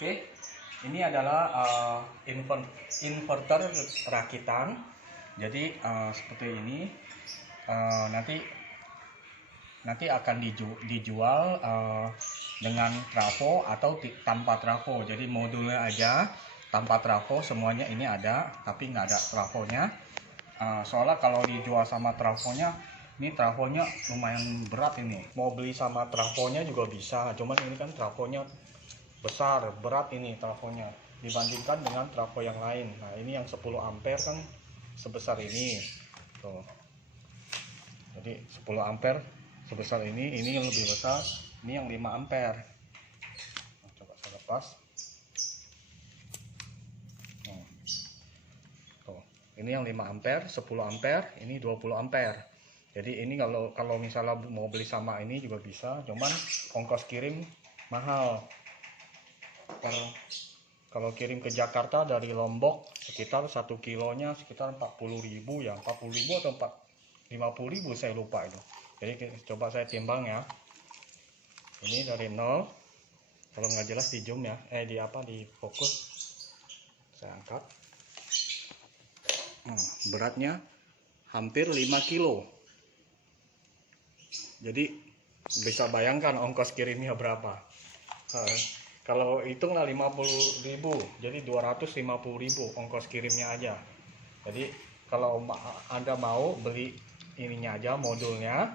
Oke, ini adalah inverter rakitan. Jadi seperti ini. Nanti akan dijual dengan trafo atau tanpa trafo. Jadi modulnya aja tanpa trafo, semuanya ini ada, tapi nggak ada trafonya. Soalnya kalau dijual sama trafonya, ini trafonya lumayan berat ini. Mau beli sama trafonya juga bisa, cuman ini kan trafonya besar, berat ini trafonya dibandingkan dengan trafo yang lain. Nah, ini yang 10 ampere kan sebesar ini. Tuh. Jadi 10 ampere sebesar ini yang lebih besar, ini yang 5 ampere. Nah, coba saya lepas. Nah. Tuh. Ini yang 5 ampere, 10 ampere, ini 20 ampere. Jadi ini kalau misalnya mau beli sama ini juga bisa, cuman ongkos kirim mahal. Kalau kirim ke Jakarta dari Lombok sekitar 1 kilonya sekitar 40.000 ya, 40.000 atau 50.000 saya lupa itu. Jadi coba saya timbang ya. Ini dari 0. Kalau nggak jelas di zoom ya, di fokus. Saya angkat. Beratnya hampir 5 kilo. Jadi bisa bayangkan ongkos kirimnya berapa. Kalau hitunglah 50.000, jadi 250.000 ongkos kirimnya aja. Jadi kalau Anda mau beli ininya aja, modulnya,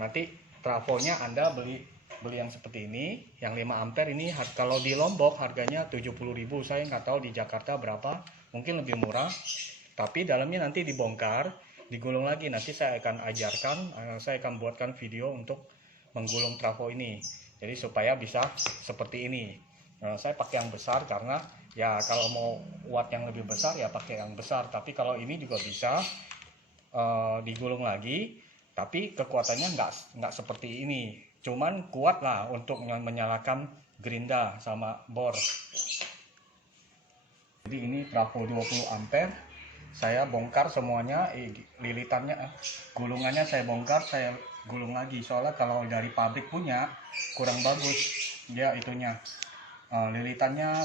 nanti trafonya Anda beli yang seperti ini, yang 5 ampere ini. Kalau di Lombok harganya 70.000, saya nggak tahu di Jakarta berapa, mungkin lebih murah. Tapi dalamnya nanti dibongkar, digulung lagi. Nanti saya akan ajarkan, saya akan buatkan video untuk menggulung trafo ini. Jadi supaya bisa seperti ini. Saya pakai yang besar karena ya kalau mau watt yang lebih besar ya pakai yang besar. Tapi kalau ini juga bisa digulung lagi, tapi kekuatannya nggak seperti ini. Cuman kuat lah untuk menyalakan gerinda sama bor. Jadi ini trafo 20 ampere. Saya bongkar semuanya, lilitannya, gulungannya saya bongkar, saya gulung lagi. Soalnya kalau dari pabrik punya kurang bagus dia itunya, lilitannya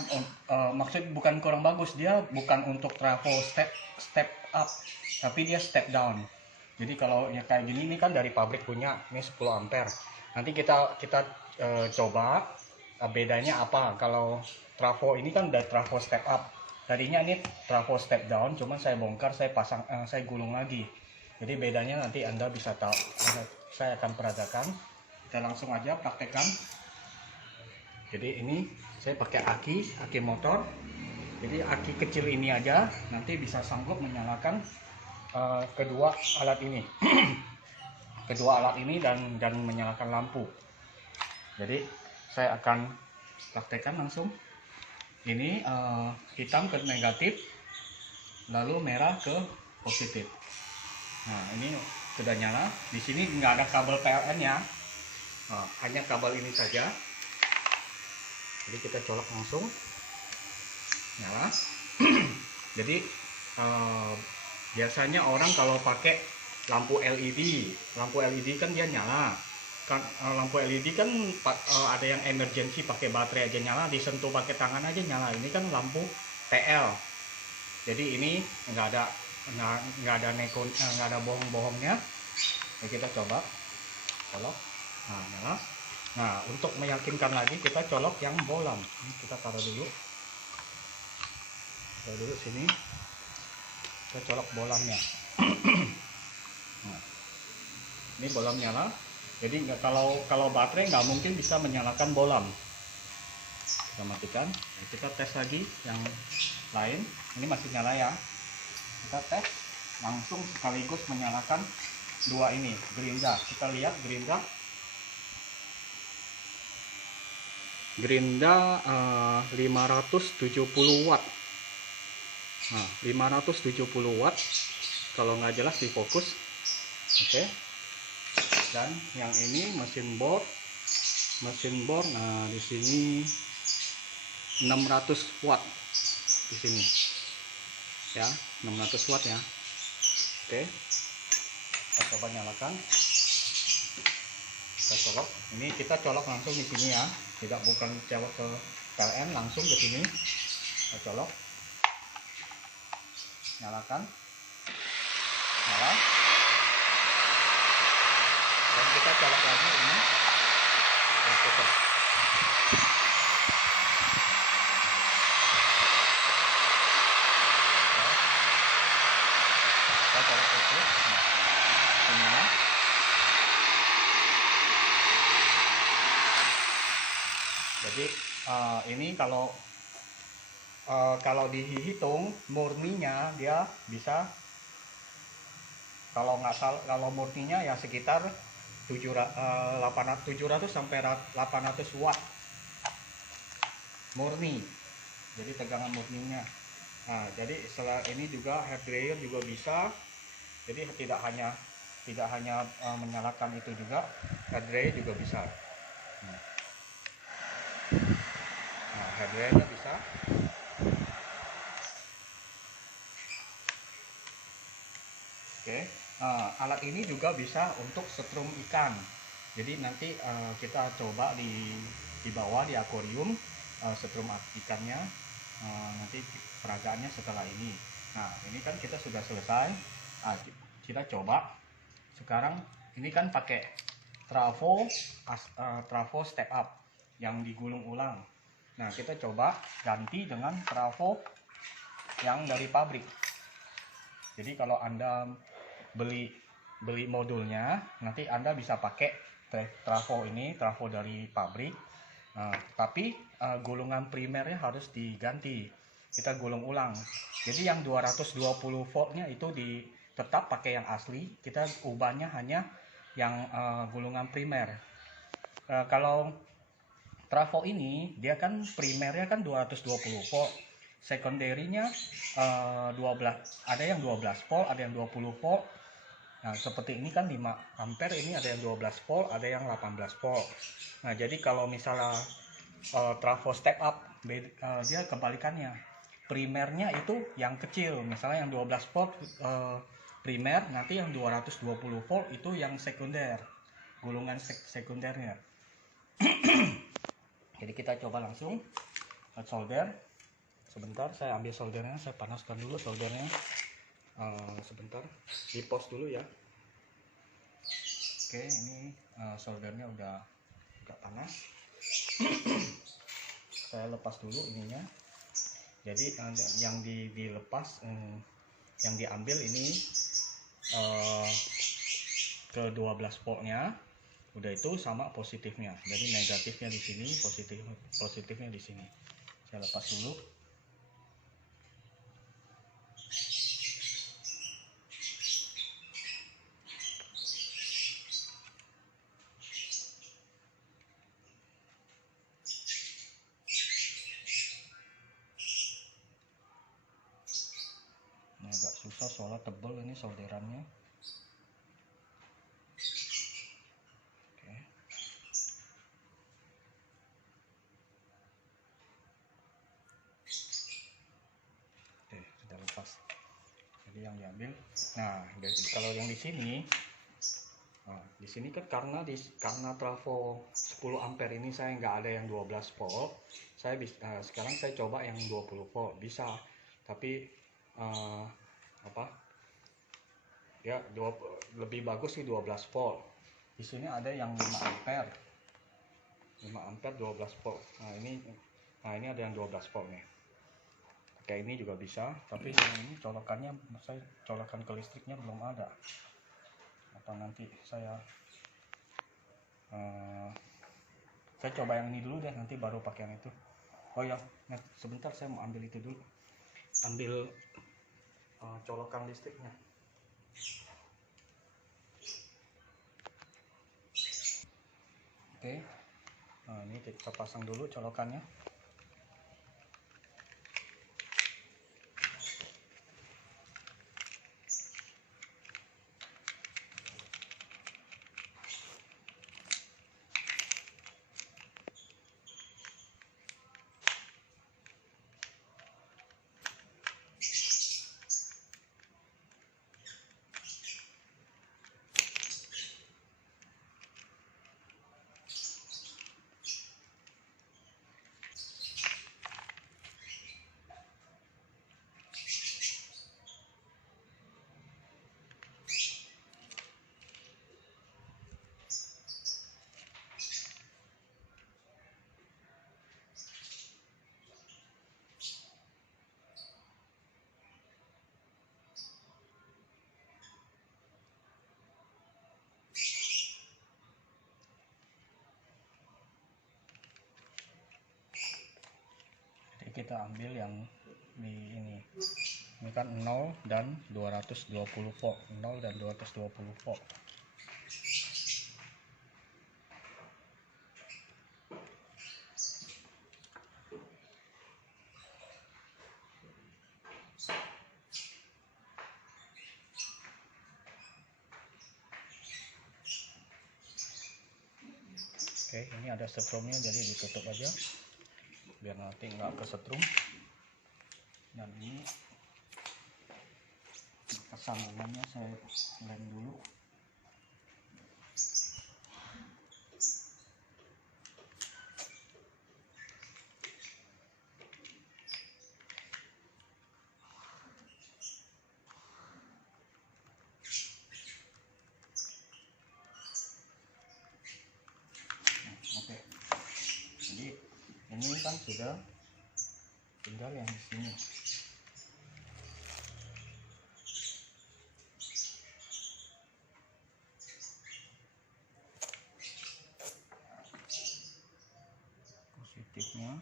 maksud bukan kurang bagus, dia bukan untuk trafo step up, tapi dia step down. Jadi kalau ya kayak gini, ini kan dari pabrik punya, ini 10 ampere. Nanti kita coba bedanya apa. Kalau trafo ini kan dari trafo step up, tadinya ini trafo step down, cuman saya bongkar, saya pasang, saya gulung lagi. Jadi bedanya nanti Anda bisa tahu. Saya akan peragakan. Kita langsung aja praktekkan. Jadi ini saya pakai aki motor. Jadi aki kecil ini aja nanti bisa sanggup menyalakan kedua alat ini. Kedua alat ini dan menyalakan lampu. Jadi saya akan praktekkan langsung. Ini hitam ke negatif, lalu merah ke positif. Nah, ini sudah nyala. Di sini nggak ada kabel PLN ya, hanya kabel ini saja. Jadi kita colok langsung, nyala. Jadi biasanya orang kalau pakai lampu LED kan dia nyala. Kan lampu LED kan ada yang emergency pakai baterai aja nyala, disentuh pakai tangan aja nyala. Ini kan lampu TL, jadi ini nggak ada bohong-bohongnya. Jadi kita coba colok, nah nyala. Nah, untuk meyakinkan lagi kita colok yang bolam. Ini kita taruh dulu sini, kita colok bolamnya. Nah, ini bolam nyala. Jadi kalau baterai nggak mungkin bisa menyalakan bolam. Kita matikan. Kita tes lagi yang lain. Ini masih nyala ya. Kita tes langsung sekaligus menyalakan dua ini gerinda. Kita lihat gerinda 570 watt. Nah, 570 watt. Kalau nggak jelas di fokus. Oke. Dan yang ini mesin bor. Nah, di sini 600 watt di sini ya, 600 watt ya. Oke, kita coba nyalakan. Kita colok. Ini kita colok langsung di sini ya, bukan colok ke PLN langsung ke sini, kita colok, nyalakan, nyala, dan kita colok lagi ini, dan putar. Kita colok itu, nyala. Jadi ini kalau dihitung murninya dia bisa, kalau nggak salah, kalau murninya ya sekitar 700 sampai 800 watt murni. Jadi tegangan murninya. Nah, jadi setelah ini juga hair dryer juga bisa. Jadi tidak hanya menyalakan itu, juga hair dryer juga bisa. Nah, hair dryernya bisa. Oke, alat ini juga bisa untuk setrum ikan. Jadi nanti kita coba di bawah di akuarium, setrum ikannya, nanti peragaannya setelah ini. Nah, ini kan kita sudah selesai. Kita coba sekarang. Ini kan pakai trafo step up yang digulung ulang. Nah, kita coba ganti dengan trafo yang dari pabrik. Jadi kalau Anda beli modulnya, nanti Anda bisa pakai trafo ini, trafo dari pabrik. Tapi gulungan primernya harus diganti. Kita gulung ulang. Jadi yang 220 voltnya itu tetap pakai yang asli. Kita ubahnya hanya yang gulungan primer. Kalau trafo ini dia kan primernya kan 220 volt. Sekunderinya 12, ada yang 12 volt, ada yang 20 volt. Nah, seperti ini kan 5 ampere, ini ada yang 12 volt, ada yang 18 volt. Nah, jadi kalau misalnya trafo step up, dia kebalikannya. Primernya itu yang kecil, misalnya yang 12 volt primer, nanti yang 220 volt itu yang sekunder, gulungan sekundernya. Jadi kita coba langsung solder. Sebentar, saya ambil soldernya, saya panaskan dulu soldernya. Sebentar, di pause dulu ya. Oke, ini soldernya udah agak panas. Saya lepas dulu ininya. Jadi yang dilepas, yang diambil ini ke 12 voltnya. Udah itu sama positifnya. Jadi negatifnya di sini, positifnya di sini. Saya lepas dulu. Agak susah soalnya tebel ini solderannya. Oke, sudah lepas. Jadi yang diambil. Nah, kalau yang di sini kan karena trafo 10 ampere ini saya nggak ada yang 12 volt. Saya sekarang saya coba yang 20 volt bisa. Tapi ya lebih bagus sih 12 volt. Di sini ada yang 5 ampere 12 volt. Nah ini ada yang 12 volt nih. Kayak ini juga bisa, tapi yang ini colokannya, saya colokan ke listriknya belum ada. Atau nanti saya coba yang ini dulu deh, nanti baru pakai yang itu. Oh ya, sebentar saya mau ambil itu dulu, ambil colokan listriknya. Oke, nah ini kita pasang dulu colokannya. kita ambil yang di ini kan 0 dan 220 volt, 0 dan 220 volt. Oke, ini ada setrumnya, jadi ditutup aja biar nanti nggak kesetrum. Dan ini kesambungannya saya lem dulu. Oke, jadi ini kan sudah, tinggal yang di sini. Positifnya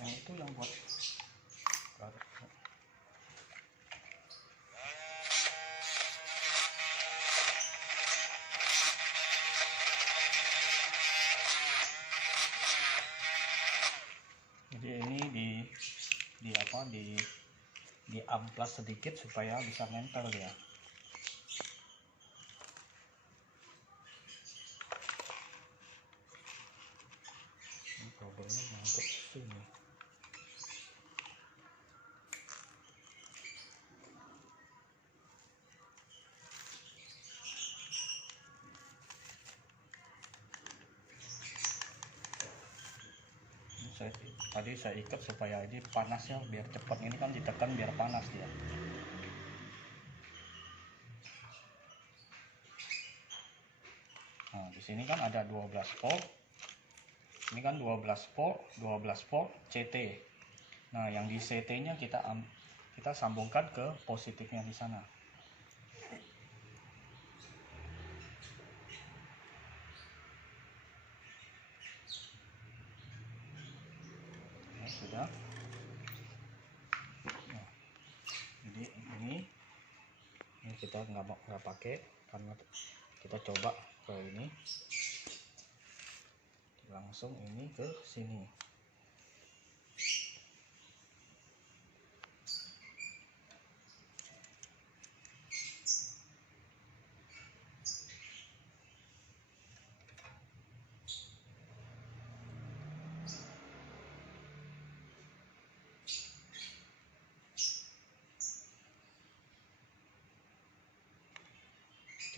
yang itu yang buat karet. Jadi ini di amplas sedikit supaya bisa nempel ya. Ini kabelnya masuk sini. Tadi saya ikat supaya ini panasnya biar cepat, ini kan ditekan biar panas dia. Nah, di sini kan ada 12 volt. Ini kan 12 volt, 12 volt CT. Nah, yang di CT-nya kita sambungkan ke positifnya di sana. Sudah. Nah, jadi ini kita nggak pakai karena kita coba ke ini, langsung ini ke sini.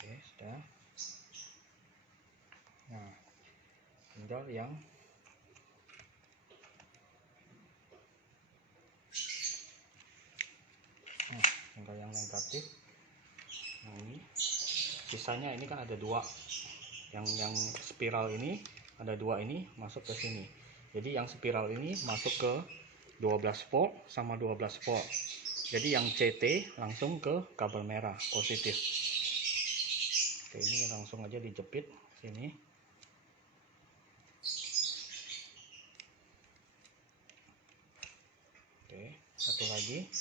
Oke, sudah. Nah, tinggal yang negatif. Nah, ini sisanya ini kan ada dua, yang spiral ini ada dua, ini masuk ke sini. Jadi yang spiral ini masuk ke 12 volt sama 12 volt. Jadi yang CT langsung ke kabel merah positif. Oke, ini langsung aja dijepit sini. Oke, satu lagi.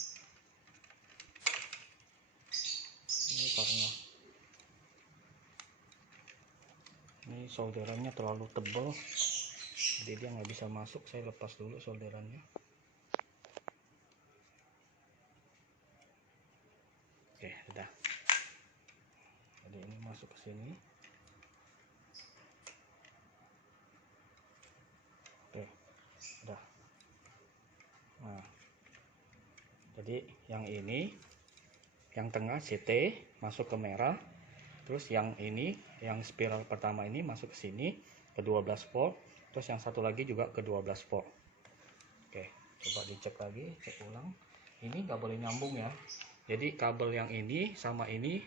Ini karena ini solderannya terlalu tebal, jadi dia nggak bisa masuk. Saya lepas dulu solderannya. Oke, sudah. Jadi ini masuk ke sini. Oke, sudah. Nah, jadi yang ini, yang tengah CT masuk ke merah, terus yang ini, yang spiral pertama ini masuk ke sini ke 12 volt, terus yang satu lagi juga ke 12 volt. Oke, coba dicek lagi, cek ulang. Ini nggak boleh nyambung ya. Jadi kabel yang ini sama ini,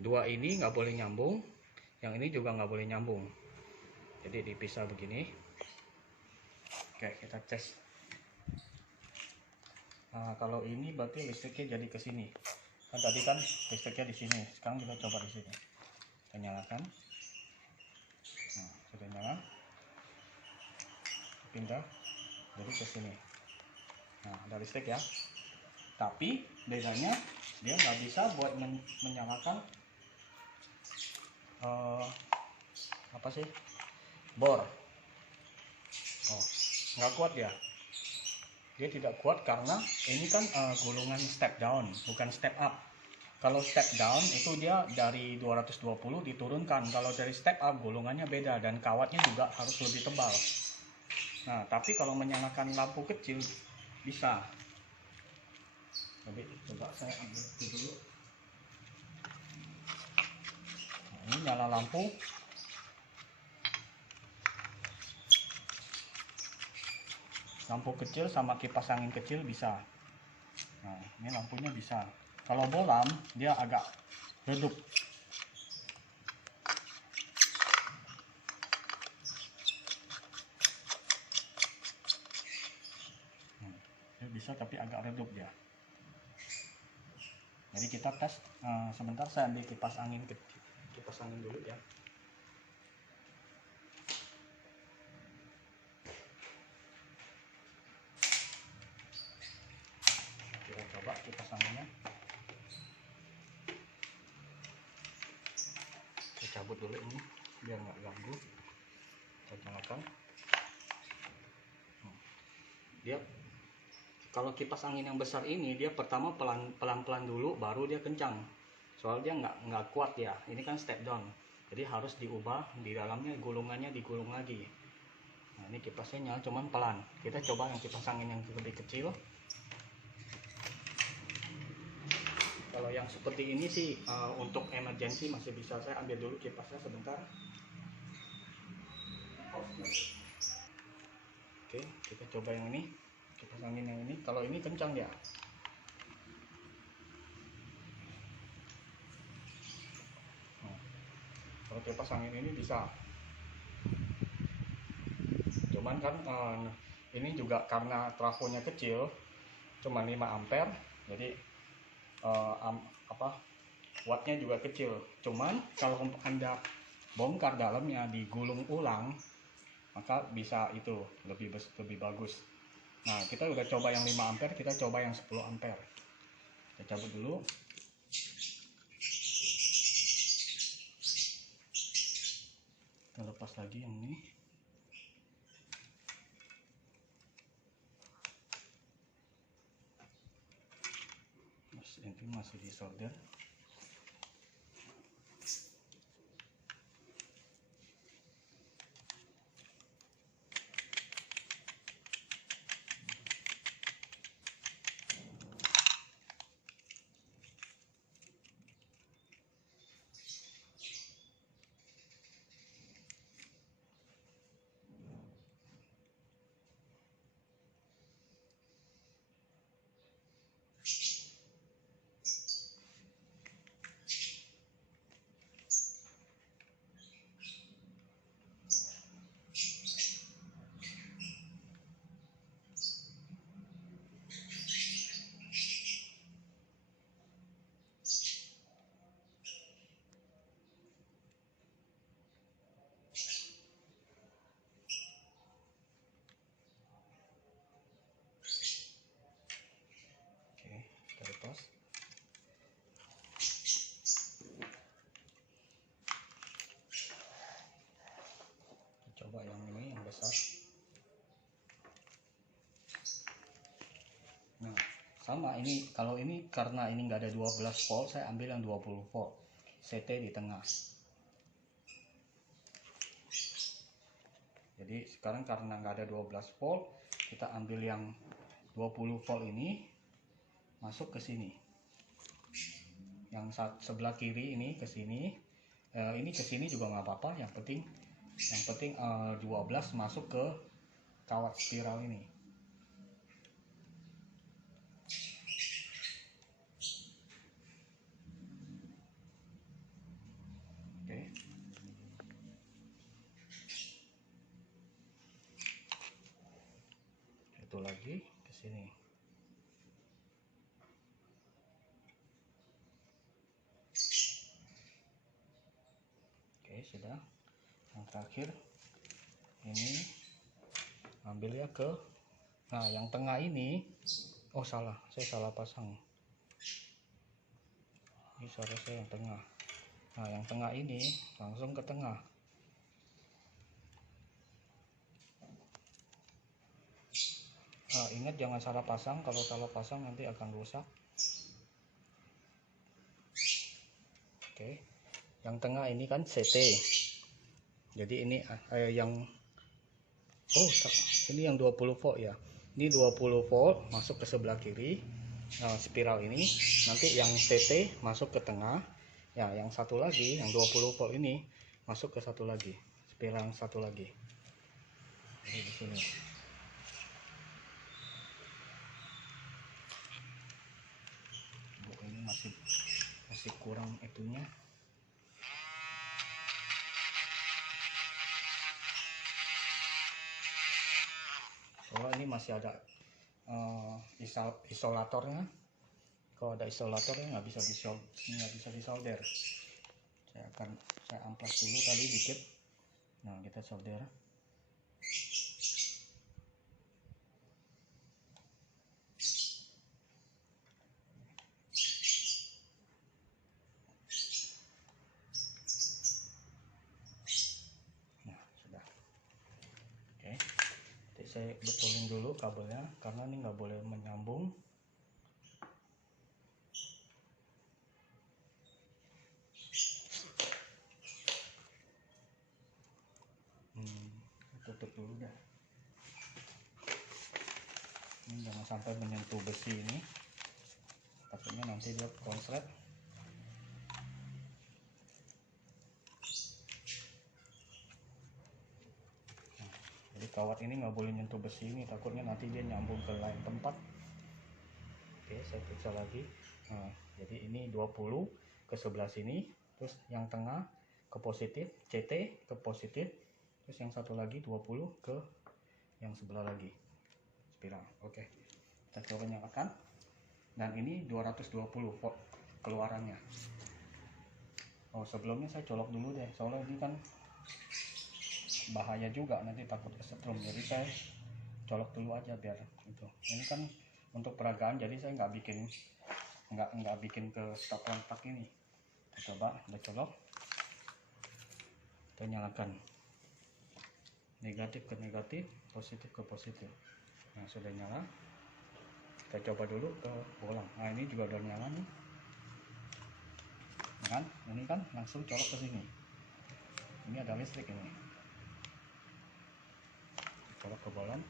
dua ini nggak boleh nyambung. Yang ini juga nggak boleh nyambung, jadi dipisah begini. Oke, kita tes. Nah, kalau ini berarti listriknya jadi ke sini. Kan tadi kan listriknya di sini. Sekarang kita coba di sini. Kita nyalakan. Nah, sudah nyala. Pindah jadi ke sini. Nah, ada listrik ya. Tapi bedanya dia nggak bisa buat menyalakan apa sih, bor. Oh, nggak kuat ya. Dia tidak kuat karena ini kan gulungan step down, bukan step up. Kalau step down itu dia dari 220 diturunkan. Kalau dari step up gulungannya beda dan kawatnya juga harus lebih tebal. Nah, tapi kalau menyalakan lampu kecil bisa. Jadi coba saya ambil itu dulu. Nah, ini nyala lampu. Lampu kecil sama kipas angin kecil bisa. Nah, ini lampunya bisa. Kalau bolam dia agak redup. Dia bisa tapi agak redup dia. Jadi kita tes sebentar, saya ambil kipas angin dulu ya. Kita coba kipas anginnya. Kita cabut dulu ini biar nggak ganggu. Kita nyalakan. Dia kalau kipas angin yang besar ini dia pertama pelan-pelan dulu baru dia kencang. Soalnya dia nggak kuat ya. Ini kan step down. Jadi harus diubah di dalamnya, gulungannya digulung lagi. Nah, ini kipasnya nyala cuman pelan. Kita coba yang kipas angin yang lebih kecil. Kalau yang seperti ini sih untuk emergency masih bisa. Saya ambil dulu kipasnya sebentar. Oke, kita coba yang ini. Kipas angin yang ini. Kalau ini kencang ya. Nah, kalau kipas angin ini bisa. Cuman kan ini juga karena trafonya kecil, cuma 5 ampere. Jadi wattnya juga kecil. Cuman kalau Anda bongkar dalamnya digulung ulang, maka bisa itu lebih bagus. Nah, kita udah coba yang 5 ampere, kita coba yang 10 ampere. Kita cabut dulu. Kita lepas lagi yang ini. Ini masih di solder. Lepas. Coba yang ini yang besar. Nah, sama ini, kalau ini karena ini nggak ada 12 volt, saya ambil yang 20 volt. CT di tengah. Jadi sekarang karena nggak ada 12 volt, kita ambil yang 20 volt ini masuk ke sini. Yang sebelah kiri ini ke sini. Ini ke sini juga nggak apa-apa, yang penting 12 masuk ke kawat spiral ini. Oke. Oke, sudah. Yang terakhir ini ambil ya ke, nah yang tengah ini, oh salah, saya salah pasang. Ini suara saya yang tengah. Nah yang tengah ini langsung ke tengah. Nah, ingat jangan salah pasang, kalau salah pasang nanti akan rusak. Oke, yang tengah ini kan CT, jadi ini yang ini yang 20 volt ya, ini 20 volt masuk ke sebelah kiri. Nah, spiral ini nanti yang CT masuk ke tengah ya, yang satu lagi yang 20 volt ini masuk ke satu lagi, spiral yang satu lagi. Jadi di sini ini masih kurang itunya. Soalnya ini masih ada isolatornya. Kalau ada isolatornya nggak bisa disolder. Saya amplas dulu tadi dikit. Nah, kita solder. Nah, sudah. Oke. Nanti saya betulin dulu kabelnya karena ini nggak boleh menyambung. Tutup dulu dah. Ini jangan sampai menyentuh besi ini, takutnya nanti dia konslet. Nah, jadi kawat ini nggak boleh nyentuh besi ini, takutnya nanti dia nyambung ke lain tempat. Oke, saya periksa lagi. Nah, jadi ini 20 ke sebelah sini, terus yang tengah ke positif, CT ke positif, terus yang satu lagi 20 ke yang sebelah lagi, spiral. Oke, kita coba nyalakan. Dan ini 220 volt keluarannya. Oh, sebelumnya saya colok dulu deh, soalnya ini kan bahaya juga, nanti takut kesetrum, jadi saya colok dulu aja biar itu. Ini kan untuk peragaan, jadi saya nggak bikin ke stop kontak ini. Kita coba, udah colok, kita nyalakan. Negatif ke negatif, positif ke positif. Nah, sudah nyala. Kita coba dulu ke bolang. Nah, ini juga udah nyala nih. Kan? Ini kan langsung colok ke sini. Ini ada listrik ini. Colok ke bolang.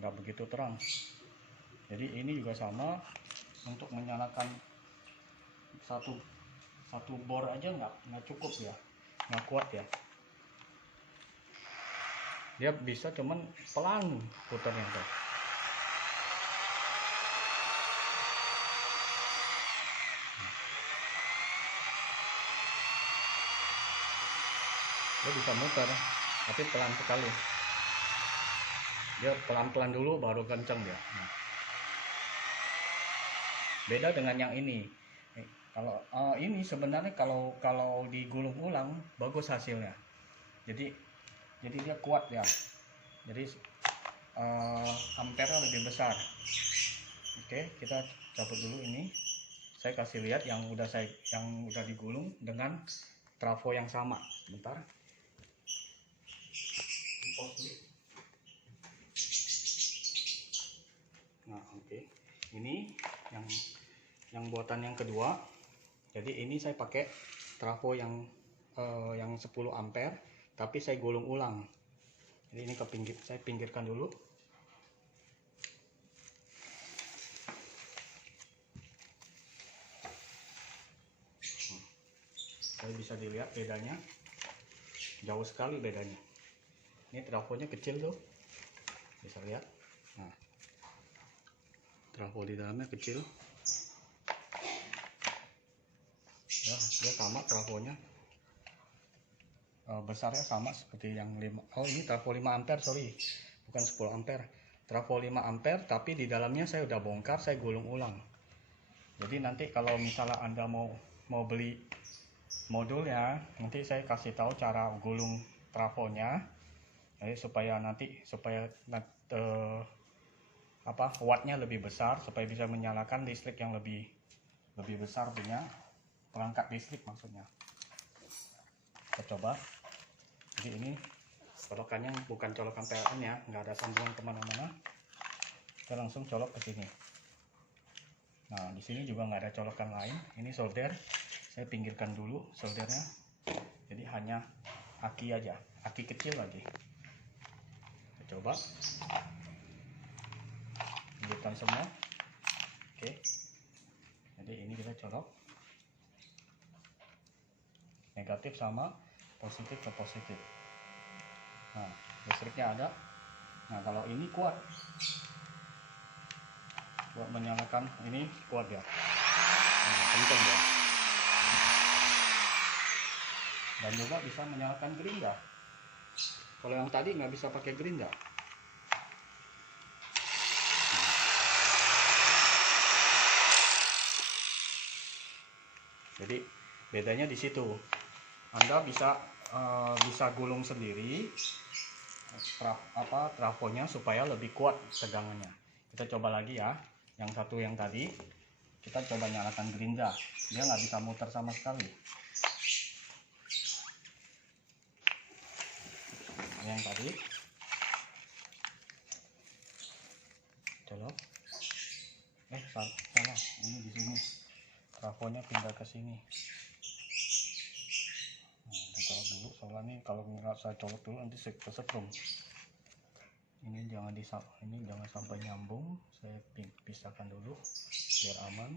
Nggak begitu terang. Jadi ini juga sama, untuk menyalakan satu bor aja nggak cukup ya, nggak kuat ya. Dia bisa cuman pelan putarnya tuh. Dia bisa muter tapi pelan sekali. Dia pelan-pelan dulu baru kenceng dia. Nah, beda dengan yang ini. Kalau ini sebenarnya kalau digulung ulang bagus hasilnya. Jadi dia kuat ya. Jadi ampere lebih besar. Oke, kita cabut dulu ini. Saya kasih lihat yang udah digulung dengan trafo yang sama. Bentar. Nah, oke. Ini yang buatan yang kedua. Jadi ini saya pakai trafo yang 10 ampere, tapi saya gulung ulang. Jadi ini saya pinggirkan dulu. Saya bisa dilihat bedanya, jauh sekali bedanya. Ini trafonya kecil tuh, bisa lihat. Nah, trafo di dalamnya kecil. Ya, dia sama trafonya. Besarnya sama seperti yang 5. Oh, ini trafo 5 ampere, sorry. Bukan 10 ampere. Trafo 5 ampere, tapi di dalamnya saya udah bongkar, saya gulung ulang. Jadi nanti kalau misalnya Anda mau beli modulnya nanti saya kasih tahu cara gulung trafonya, supaya wattnya lebih besar, supaya bisa menyalakan listrik yang lebih besar, punya perangkat listrik maksudnya. Kita coba. Jadi ini colokannya bukan colokan PLN ya, nggak ada sambungan kemana-mana, kita langsung colok ke sini. Nah, di sini juga nggak ada colokan lain. Ini solder, saya pinggirkan dulu soldernya. Jadi hanya aki aja, aki kecil lagi. Kita coba pinggirkan semua. Oke, jadi ini kita colok negatif sama positif ke positif. Nah, listriknya ada. Nah, kalau ini kuat menyalakan, ini kuat ya. Nah, kencang ya. Dan juga bisa menyalakan gerinda. Kalau yang tadi nggak bisa pakai gerinda. Jadi bedanya di situ. Anda bisa gulung sendiri trafonya supaya lebih kuat tegangannya. Kita coba lagi ya. Yang satu yang tadi kita coba nyalakan gerinda, dia nggak bisa muter sama sekali. Yang tadi colok, salah, ini di sini trafonya pindah ke sini. Nah, kita colok dulu, soalnya ini kalau nggak saya colok dulu nanti kesetrum. Ini jangan sampai nyambung, saya pisahkan dulu biar aman.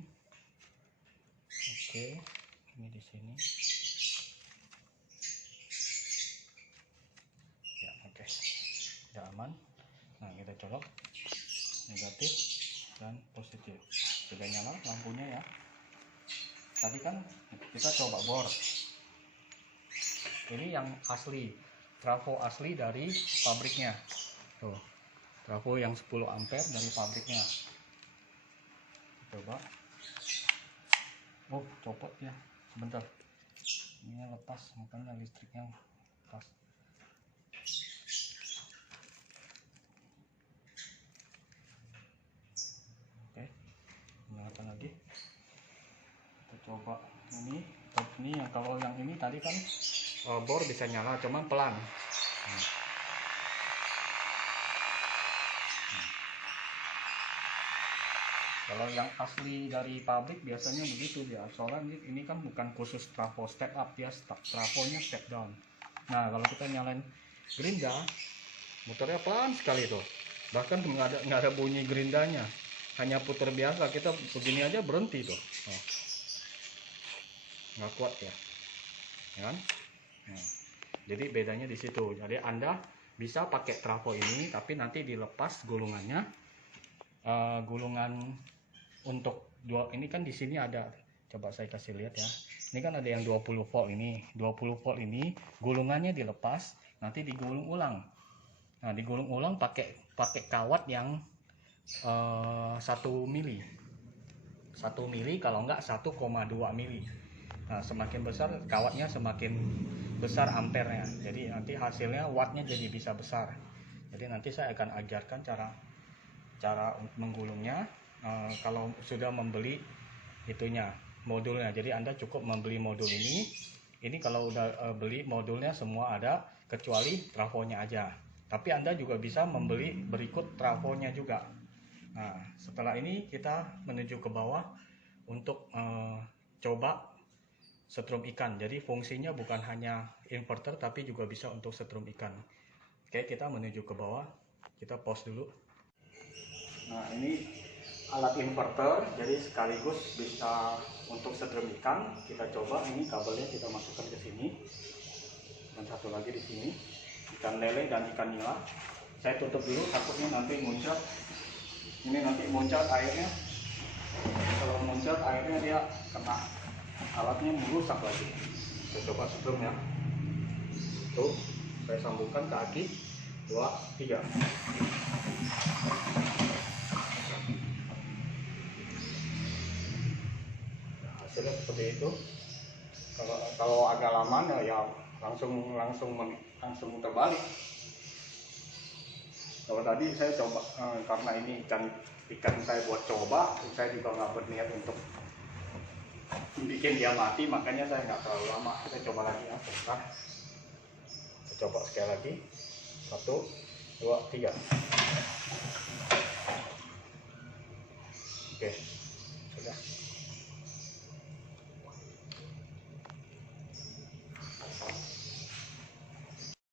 Oke, ini di sini. Ya, oke. Udah aman. Nah, kita colok negatif dan positif. Sudah nyala lampunya ya. Tadi kan kita coba bor. Ini yang asli, trafo asli dari pabriknya. Tuh, trafo yang 10 ampere dari pabriknya. Coba. Oh, copot ya. Sebentar. Ini lepas, makanya listriknya lepas. Oke. Nyalakan lagi. Kita coba ini yang kalau yang ini tadi kan bor bisa nyala, cuman pelan. Kalau yang asli dari pabrik biasanya begitu ya, soalnya ini kan bukan khusus trafo step up ya, trafonya step down. Nah, kalau kita nyalain gerinda, muternya pelan sekali tuh, bahkan nggak ada bunyi gerindanya, hanya putar biasa. Kita begini aja berhenti tuh. Oh, nggak kuat ya, kan? Nah, jadi bedanya di situ. Jadi Anda bisa pakai trafo ini, tapi nanti dilepas gulungannya. Gulungan untuk ini kan di sini ada, coba saya kasih lihat ya. Ini kan ada yang 20 volt ini. 20 volt ini gulungannya dilepas, nanti digulung ulang. Nah, digulung ulang pakai kawat yang 1 mili. 1 mili, kalau enggak 1,2 mili. Nah, semakin besar kawatnya semakin besar ampernya. Jadi nanti hasilnya wattnya jadi bisa besar. Jadi nanti saya akan ajarkan cara menggulungnya. Kalau sudah membeli itunya, modulnya, jadi Anda cukup membeli modul ini. Ini kalau udah beli modulnya semua ada, kecuali trafonya aja. Tapi Anda juga bisa membeli berikut trafonya juga. Nah, setelah ini kita menuju ke bawah untuk coba setrum ikan. Jadi fungsinya bukan hanya inverter, tapi juga bisa untuk setrum ikan. Oke, kita menuju ke bawah. Kita pause dulu. Nah, ini alat inverter, jadi sekaligus bisa untuk setrum ikan. Kita coba, ini kabelnya kita masukkan ke sini, dan satu lagi di sini, ikan lele dan ikan nila. Saya tutup dulu, takutnya nanti muncrat. Ini nanti muncrat airnya. Kalau muncrat airnya dia kena alatnya, merusak lagi. Kita coba setrum ya. Tuh, saya sambungkan ke aki 2, 3. Hasilnya seperti itu. Kalau agak lama ya langsung terbalik. Kalau tadi saya coba karena ini ikan saya buat coba, saya juga nggak berniat untuk bikin dia mati, makanya saya nggak terlalu lama. Saya coba lagi ya, bongkar. Saya coba sekali lagi, 1, 2, 3. Oke, sudah.